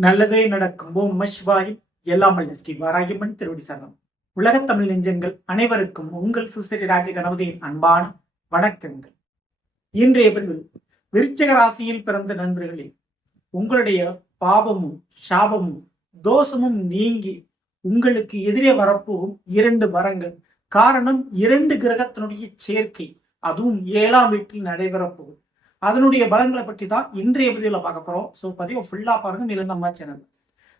நல்லதே நடக்கும் ஓம் மஷ்வாயும் எல்லாம் ஸ்ரீ வாராகிமன் திருவடி சரணம். உலகத் தமிழ் நெஞ்சங்கள் அனைவருக்கும் உங்கள் சுசரி ராஜ கணபதியின் அன்பான வணக்கங்கள். இன்றைய பதிவில் விருச்சக ராசியில் பிறந்த நண்பர்களே உங்களுடைய பாவமும் சாபமும் தோஷமும் நீங்கி உங்களுக்கு எதிரே வரப்போகும் இரண்டு வரங்கள் காரணம் இரண்டு கிரகத்தினுடைய சேர்க்கை அதுவும் ஏழாம் வீட்டில் நடைபெறப்போகுது. அதனுடைய பலன்களை பற்றி தான் இன்றைய பதிவில் பார்க்க போறோம். ஸோ பதிவை ஃபுல்லா பாருங்க மேலும் நம்ம சேனல்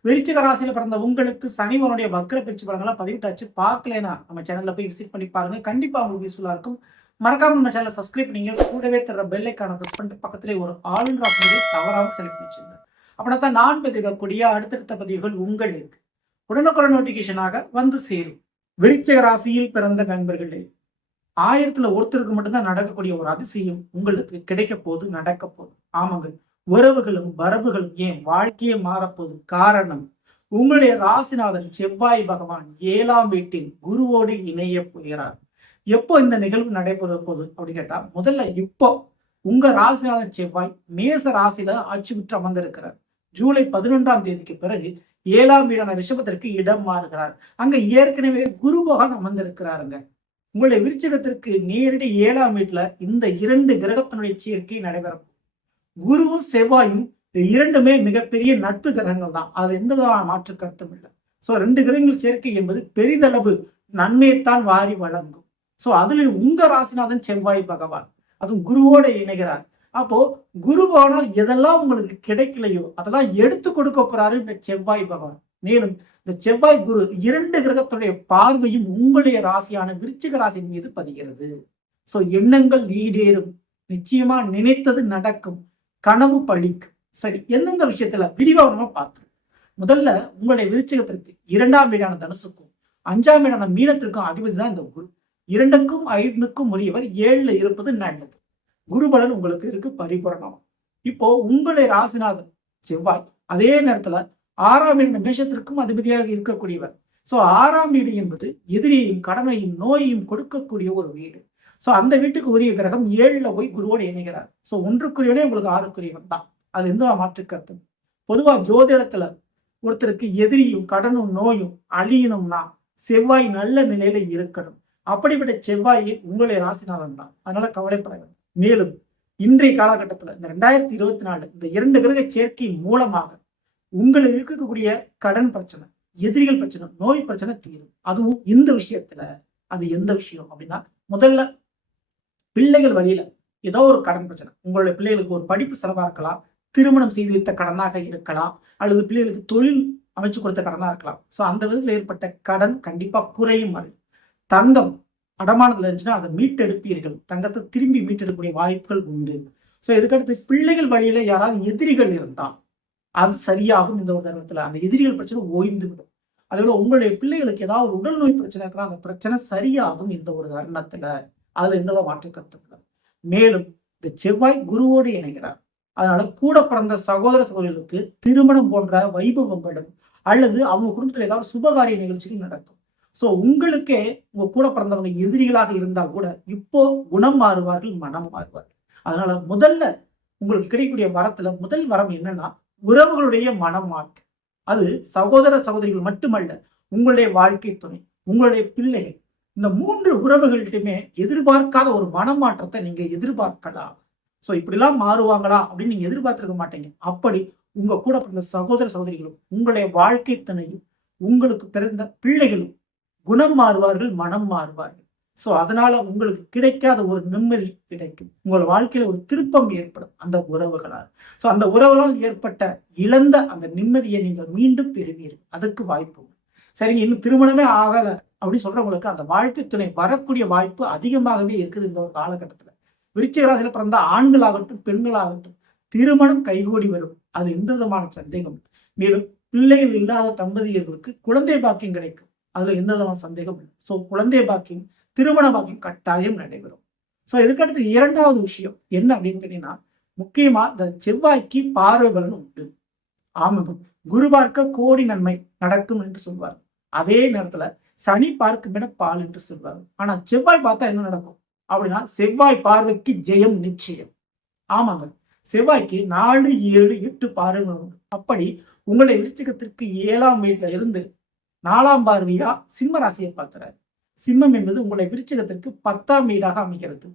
விருச்சிக ராசியில பிறந்த உங்களுக்கு சனிவனுடைய வக்ர பிரிச்சு பலன்களை பதிவிட்டாச்சு பார்க்கலனா நம்ம சேனல்ல போய் விசிட் பண்ணி பாருங்க. கண்டிப்பா உங்களுக்கு யூஸ்ஃபுல்லா இருக்கும். மறக்காம நம்ம சேனலை சப்ஸ்கிரைப் பண்ணீங்க. கூடவே தர பெல்லைக்கான ப்ரெஸ் பண்ணிட்டு பக்கத்திலே ஒரு ஆளுன்ற ஆப்ஷனை தவறாக செலக்ட் பண்ணிச்சிருங்க அப்படின்னா தான் நான் பதிவிடக்கூடிய அடுத்தடுத்த பதிவுகள் உங்களுக்கு உடனுக்குடன் நோட்டிபிகேஷனாக வந்து சேரும். விருச்சிக ராசியில் பிறந்த நண்பர்களே ஆயிரத்துல ஒருத்தருக்கு மட்டும்தான் நடக்கக்கூடிய ஒரு அதிசயம் உங்களுக்கு கிடைக்க போது நடக்க போகுது ஆமாங்க. உறவுகளும் வரவுகளும் ஏன் வாழ்க்கையே மாறப்போகுது காரணம் உங்களுடைய ராசிநாதன் செவ்வாய் பகவான் ஏழாம் வீட்டில் குருவோடு இணைய போகிறார். எப்போ இந்த நிகழ்வு நடைபெற போகுது அப்படின்னு கேட்டா முதல்ல இப்போ உங்க ராசிநாதன் செவ்வாய் மேச ராசியில ஆட்சி விட்டு அமர்ந்திருக்கிறார். ஜூலை பதினொன்றாம் தேதிக்கு பிறகு ஏழாம் வீடான ரிஷபத்திற்கு இடம் மாறுகிறார். அங்க ஏற்கனவே குரு பகவான் அமர்ந்திருக்கிறாருங்க. உங்களுடைய விருச்சகத்திற்கு நேரடி ஏழாம் வீட்டுல இந்த இரண்டு கிரகத்தினுடைய சேர்க்கை நடைபெறும். குருவும் செவ்வாயும் இரண்டுமே மிகப்பெரிய நட்பு கிரகங்கள் தான். அது எந்த விதமான மாற்று கருத்தும் இல்லை. ஸோ ரெண்டு கிரகங்கள் சேர்க்கை என்பது பெரிதளவு நன்மையைத்தான் வாரி வழங்கும். ஸோ அதுல உங்க ராசிநாதன் செவ்வாய் பகவான். அதுவும் குருவோட இணைகிறார். அப்போ குருவானால் எதெல்லாம் உங்களுக்கு கிடைக்கலையோ அதெல்லாம் எடுத்து கொடுக்க போறாரு இந்த செவ்வாய் பகவான். மேலும் இந்த செவ்வாய் குரு இரண்டு கிரகத்துடைய பார்வையும் உங்களுடைய ராசியான விருச்சிக ராசியின் மீது பதிகிறது. சோ எண்ணங்கள் ஈடேறும். நிச்சயமா நினைத்தது நடக்கும். கனவு பழிக்கும். சரி எந்தெந்த விஷயத்துல விரிவா நம்ம பார்த்தோம் முதல்ல உங்களுடைய விருச்சிகத்திற்கு இரண்டாம் வீடான தனுசுக்கும் அஞ்சாம் வீடான மீனத்திற்கும் அதிபதி தான் இந்த குரு. இரண்டுக்கும் ஐந்துக்கும் உரியவர் ஏழுல இருப்பது நல்லது. குருபலன் உங்களுக்கு இருக்கு பரிபூரணம் இப்போ உங்களுடைய ராசிநாதன் செவ்வாய் அதே நேரத்துல ஆறாம் வீடு மேஷத்திற்கும் அதிபதியாக இருக்கக்கூடியவர். ஸோ ஆறாம் வீடு என்பது எதிரியையும் கடனையும் நோயையும் கொடுக்கக்கூடிய ஒரு வீடு. ஸோ அந்த வீட்டுக்கு உரிய கிரகம் ஏழில் போய் குருவோடு இணைகிறார். ஸோ ஒன்றுக்குரியவனே உங்களுக்கு ஆறுக்குரியவன் தான். அது எந்த மாற்று கருத்து? பொதுவாக ஜோதிடத்துல ஒருத்தருக்கு எதிரியும் கடனும் நோயும் அழியணும்னா செவ்வாய் நல்ல நிலையில இருக்கணும். அப்படிப்பட்ட செவ்வாயை உங்களுடைய ராசிநாதன் தான். அதனால கவலைப்பட வேண்டாம். மேலும் இன்றைய காலகட்டத்தில் இந்த ரெண்டாயிரத்தி இருபத்தி நாலு இந்த இரண்டு கிரக சேர்க்கை மூலமாக உங்களை இருக்கக்கூடிய கடன் பிரச்சனை எதிரிகள் பிரச்சனை நோய் பிரச்சனை தீரும். அதுவும் இந்த விஷயத்துல அது எந்த விஷயம் அப்படின்னா முதல்ல பிள்ளைகள் வழியில ஏதோ ஒரு கடன் பிரச்சனை. உங்களுடைய பிள்ளைகளுக்கு ஒரு படிப்பு செலவா இருக்கலாம் திருமணம் செய்து வைத்த கடனாக இருக்கலாம் அல்லது பிள்ளைகளுக்கு தொழில் அமைச்சு கொடுத்த கடனா இருக்கலாம். ஸோ அந்த விதத்தில் ஏற்பட்ட கடன் கண்டிப்பா குறையும் மாதிரி தங்கம் அடமானத்தில் இருந்துச்சுன்னா அதை மீட்டெடுப்பீர்கள். தங்கத்தை திரும்பி மீட்டெடுக்கக்கூடிய வாய்ப்புகள் உண்டு. ஸோ இதுக்கடுத்து பிள்ளைகள் வழியில யாராவது எதிரிகள் இருந்தால் அது சரியாகும் இந்த ஒரு தருணத்துல அந்த எதிரிகள் பிரச்சனை ஓய்ந்து விடும். அதே உங்களுடைய பிள்ளைகளுக்கு ஏதாவது ஒரு உடல் நோய் பிரச்சனை இருக்கலாம் அந்த பிரச்சனை சரியாகும் இந்த ஒரு தருணத்துல அதுல எந்த மாற்று கருத்து மேலும் இந்த செவ்வாய் குருவோடு இணைகிறார். அதனால கூட பிறந்த சகோதர சகோதரிகளுக்கு திருமணம் போன்ற வைபவங்களும் அல்லது அவங்க குடும்பத்துல ஏதாவது சுபகாரிய நிகழ்ச்சிகள் நடக்கும். சோ உங்களுக்கே உங்க கூட பிறந்தவங்க எதிரிகளாக இருந்தால் கூட இப்போ குணம் மாறுவார்கள் மனம் மாறுவார்கள். அதனால முதல்ல உங்களுக்கு கிடைக்கக்கூடிய வரத்துல முதல் வரம் என்னன்னா உறவுகளுடைய மனம் மாற்று அது சகோதர சகோதரிகள் மட்டுமல்ல உங்களுடைய வாழ்க்கை துணை உங்களுடைய பிள்ளைகள். இந்த மூன்று உறவுகள்கிட்டயுமே எதிர்பார்க்காத ஒரு மனமாற்றத்தை நீங்க எதிர்பார்க்கலாம். ஸோ இப்படிலாம் மாறுவாங்களா அப்படின்னு நீங்க எதிர்பார்த்திருக்க மாட்டீங்க. அப்படி உங்க கூட பிறந்த சகோதர சகோதரிகளும் உங்களுடைய வாழ்க்கை துணையும் உங்களுக்கு பிறந்த பிள்ளைகளும் குணம் மாறுவார்கள் மனம் மாறுவார்கள். ஸோ அதனால உங்களுக்கு கிடைக்காத ஒரு நிம்மதி கிடைக்கும். உங்கள் வாழ்க்கையில ஒரு திருப்பம் ஏற்படும் அந்த உறவுகளால். ஸோ அந்த உறவுகளால் ஏற்பட்ட இழந்த அந்த நிம்மதியை நீங்கள் மீண்டும் பெறுவீர்கள். அதுக்கு வாய்ப்பு சரிங்க இன்னும் திருமணமே ஆகல அப்படின்னு சொல்றவங்களுக்கு அந்த வாழ்க்கை துணை வரக்கூடிய வாய்ப்பு அதிகமாகவே இருக்குது இந்த ஒரு காலகட்டத்தில். விருச்சிக பிறந்த ஆண்களாகட்டும் பெண்களாகட்டும் திருமணம் கைகூடி வரும். அது எந்த விதமான சந்தேகம் இல்லை. மேலும் பிள்ளைகள் இல்லாத தம்பதியர்களுக்கு குழந்தை பாக்கியம் கிடைக்கும். அதுல எந்த விதமான சந்தேகம் இல்லை. ஸோ குழந்தை பாக்கியம் திருமண பாக்கியம் கட்டாயம் நடைபெறும். ஸோ இதுக்கடுத்து இரண்டாவது விஷயம். என்ன அப்படின்னு கேட்டீங்கன்னா முக்கியமா இந்த செவ்வாய்க்கு பார்வை பலன் உண்டு. ஆமாங்க குரு. பார்க்க கோடி நன்மை நடக்கும் என்று சொல்வார். அதே நேரத்துல சனி பார்க்கும் என பால் என்று சொல்வார். ஆனா செவ்வாய் பார்த்தா என்ன நடக்கும்? அப்படின்னா செவ்வாய் பார்வைக்கு ஜெயம் நிச்சயம். ஆமாங்க செவ்வாய்க்கு நாலு ஏழு எட்டு பார்வைகள் உண்டு. அப்படி உங்களுடைய விருச்சிகத்திற்கு ஏழாம் வீட்டில இருந்து நாலாம் பார்வையா சிம்ம ராசியை பார்க்கிறார். சிம்மம் என்பது உங்களை விருச்சகத்திற்கு பத்தாம் வீடாக அமைகிறது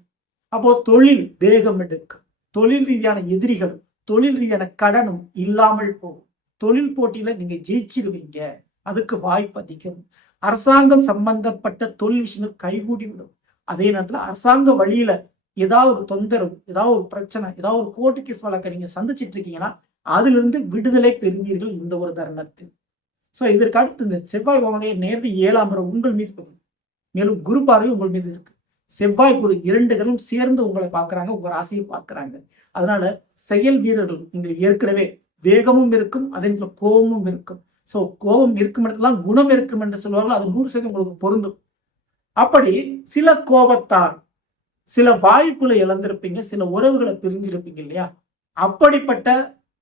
அப்போ தொழில் வேகம் எடுக்கும். தொழில் ரீதியான எதிரிகளும் தொழில் ரீதியான கடனும் இல்லாமல் போகும். தொழில் போட்டியில நீங்க ஜெயிச்சிருவீங்க. அதுக்கு வாய்ப்பு அதிகம். அரசாங்கம் சம்பந்தப்பட்ட தொழில் விஷயங்கள் கைகூடி விடும் அதே நேரத்தில் அரசாங்க வழியில ஏதாவது ஒரு தொந்தரவு ஏதாவது ஒரு பிரச்சனை ஏதாவது ஒரு கோர்ட்டு கேஸ் வழக்கை நீங்க சந்திச்சிட்டு இருக்கீங்கன்னா அதிலிருந்து விடுதலை பெறுவீர்கள் இந்த ஒரு தருணத்தில். ஸோ இதற்கு அடுத்து இந்த செவ்வாய் பவனுடைய நேரடி ஏழாம் உங்கள் மீது மேலும் குரு பார்வை உங்கள் மீது இருக்கு. செவ்வாய் குரு இரண்டுகளும் சேர்ந்து உங்களை பார்க்கறாங்க உங்க ராசியை பார்க்கறாங்க. அதனால செயல் வீரர்கள் நீங்கள் ஏற்கனவே வேகமும் இருக்கும் அதே நேரத்தில் கோபமும் இருக்கும். ஸோ கோபம் இருக்கும் இடத்துல குணம் இருக்கும் என்று சொல்லுவார்கள். அது நூறு சதவீதம் உங்களுக்கு பொருந்தும். அப்படி சில கோபத்தால் சில வாய்ப்புகளை இழந்திருப்பீங்க சில உறவுகளை பிரிஞ்சிருப்பீங்க இல்லையா? அப்படிப்பட்ட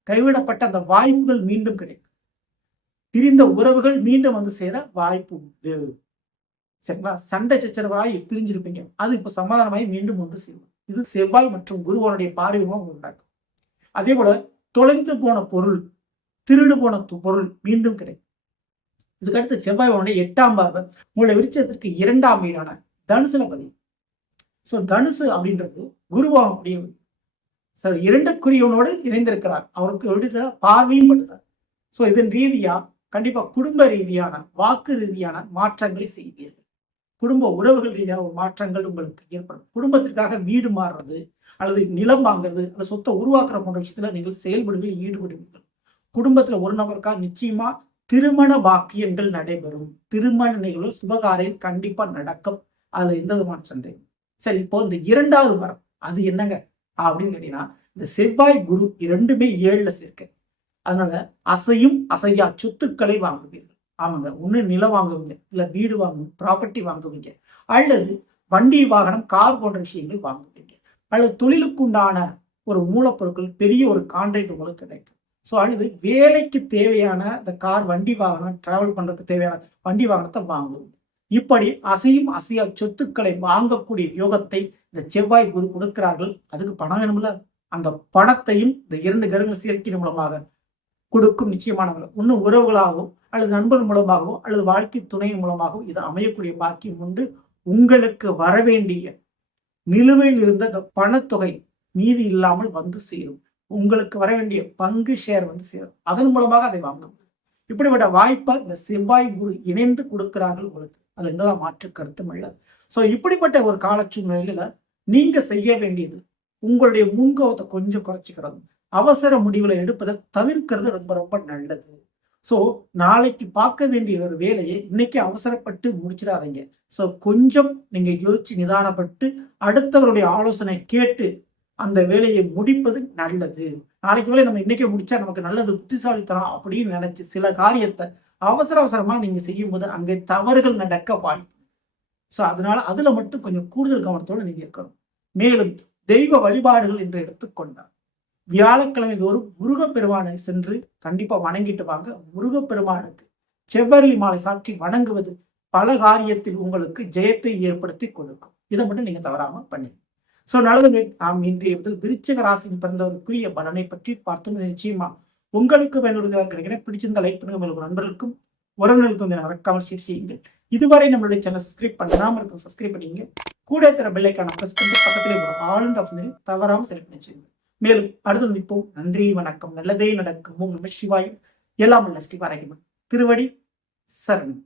கைவிடப்பட்ட அந்த வாய்ப்புகள் மீண்டும் கிடைக்கும். பிரிந்த உறவுகள் மீண்டும் வந்து சேர வாய்ப்பு உண்டு. சரிங்களா? சண்டை சச்சரவாகி பிரிஞ்சிருப்பீங்க அது இப்போ சமாதானமாகி மீண்டும் வந்து சேரும். இது செவ்வாய் மற்றும் குருவனுடைய பார்வையும் உண்டாக்கும் அதே போல தொலைந்து போன பொருள் திருடு போன பொருள் மீண்டும் கிடைக்கும். இதுக்கடுத்து செவ்வாய் உடைய எட்டாம் பார்வை. உங்களுடைய விருச்சத்திற்கு இரண்டாம் வீடான தனுசுல பதிவு. ஸோ தனுசு அப்படின்றது குருவானுடைய சார் இரண்டுக்குரியவனோடு இணைந்திருக்கிறார். அவருக்கு விடுதல பார்வையும் படுறார் ஸோ இதன் ரீதியா கண்டிப்பா குடும்ப ரீதியான வாக்கு ரீதியான மாற்றங்களை செய்வீர்கள். குடும்ப உறவுகள் ரீதியான ஒரு மாற்றங்கள் உங்களுக்கு ஏற்படும். குடும்பத்திற்காக வீடு மாறுறது அல்லது நிலம் வாங்குறது அல்லது சொத்தை உருவாக்குற போன்ற விஷயத்துல நீங்கள் செயல்படுகளில் ஈடுபடுவீர்கள். குடும்பத்துல ஒரு நபருக்கா நிச்சயமா திருமண வாக்கியங்கள் நடைபெறும். திருமண நிகழ்வு சுபகாரியம் கண்டிப்பா நடக்கும். அதுல எந்த விதமான சந்தேகம் சரி இப்போ இந்த இரண்டாவது வரம் அது என்னங்க? அப்படின்னு கேட்டீங்கன்னா இந்த செவ்வாய் குரு இரண்டுமே ஏழுல சேர்க்க. அதனால அசையும் அசையா சொத்துக்களை வாங்குவீர்கள். ஆமாங்க. ஒன்று நிலம் வாங்குவீங்க இல்லை வீடு வாங்குவீங்க ப்ராப்பர்ட்டி வாங்குவீங்க அல்லது வண்டி வாகனம் கார் போன்ற விஷயங்கள் வாங்குவீங்க. அல்லது தொழிலுக்குண்டான ஒரு மூலப்பொருட்கள் பெரிய ஒரு கான்ட்ராக்ட் உங்களுக்கு கிடைக்கும். ஸோ அல்லது வேலைக்கு தேவையான இந்த கார் வண்டி வாகனம் டிராவல் பண்ணுறதுக்கு தேவையான வண்டி வாகனத்தை வாங்குவீங்க. இப்படி அசையும் அசையா சொத்துக்களை வாங்கக்கூடிய யோகத்தை இந்த செவ்வாய் குரு கொடுக்கிறார்கள். அதுக்கு பணம் வேணும்ல. அந்த பணத்தையும் இந்த இரண்டு கருங்கள் சேர்க்கிற மூலமாக கொடுக்கும் நிச்சயமானவர்கள். இன்னும் உறவுகளாகவும் அல்லது நண்பர் மூலமாகவோ அல்லது வாழ்க்கை துணை மூலமாகவோ இது அமையக்கூடிய பாக்கியம் உண்டு. உங்களுக்கு வரவேண்டிய நிலுவையில் இருந்த அந்த பணத்தொகை மீதி இல்லாமல் வந்து சேரும். உங்களுக்கு வர வேண்டிய பங்கு ஷேர் வந்து சேரும். அதன் மூலமாக அதை வாங்க இப்படிப்பட்ட வாய்ப்பை இந்த செவ்வாய் குரு இணைந்து கொடுக்கிறார்கள் உங்களுக்கு. அதுல எந்த மாற்று கருத்தும் இல்லை ஸோ இப்படிப்பட்ட ஒரு கால சூழ்நிலையில நீங்க செய்ய வேண்டியது உங்களுடைய முன்கோபத்தை கொஞ்சம் குறைச்சிக்கிறது அவசர முடிவுல எடுப்பதை தவிர்க்கிறது ரொம்ப ரொம்ப நல்லது. ஸோ நாளைக்கு பார்க்க வேண்டிய ஒரு வேலையை இன்னைக்கு அவசரப்பட்டு முடிச்சிடாதீங்க. ஸோ கொஞ்சம் நீங்க யோசிச்சு நிதானப்பட்டு அடுத்தவருடைய ஆலோசனை கேட்டு அந்த வேலையை முடிப்பது நல்லது. நாளைக்கு வேலை நம்ம இன்னைக்கே முடிச்சா நமக்கு நல்லது புத்திசாலித்தனம் அப்படின்னு நினைச்சு சில காரியத்தை அவசர அவசரமா நீங்க செய்யும் போது அங்கே தவறுகள் நடக்க வாய்ப்பு. ஸோ அதனால அதுல மட்டும் கொஞ்சம் கூடுதல் கவனத்தோடு நீங்க இருக்கணும். மேலும் தெய்வ வழிபாடுகள் என்று எடுத்துக்கொண்டார். வியாழக்கிழமை தோறும் முருகப்பெருமானை சென்று கண்டிப்பா வணங்கிட்டு வாங்க. முருகப்பெருமானுக்கு செவ்வரளி மாலை சாற்றி வணங்குவது பல காரியத்தில் உங்களுக்கு ஜெயத்தை ஏற்படுத்தி கொடுக்கும். இதை மட்டும் நீங்க தவறாம பண்ணுங்க. சோ நல்லது நாம் இன்றைய முதல் விருச்சக ராசியில் பிறந்தவருக்குரிய பலனை பற்றி பார்த்தோம். நிச்சயமா உங்களுக்கு பயனுள்ளதாக கிடைக்கிறேன் பிடிச்சிருந்த லைக் பண்ணுங்க. உங்களுக்கு நண்பர்களுக்கும் உறவினர்களுக்கும் மறக்காமல் ஷேர் செய்யுங்கள். இதுவரை நம்மளுடைய சேனல் சப்ஸ்கிரைப் பண்ணாமல் இருக்கும் சப்ஸ்கிரைப் பண்ணிங்க கூட தர பெல்லைக்கான ப்ரெஸ் பண்ணி பக்கத்திலே ஒரு ஆல் ஆப்ஷனை தவறாம செலக்ட் பண்ணி வச்சுங்க மேலும் அடுத்து இப்போ நன்றி வணக்கம். நல்லதே நடக்கும். ஓம் நம சிவாய். எல்லாம் நல்ல ஸ்ரீ திருவடி சரணம்.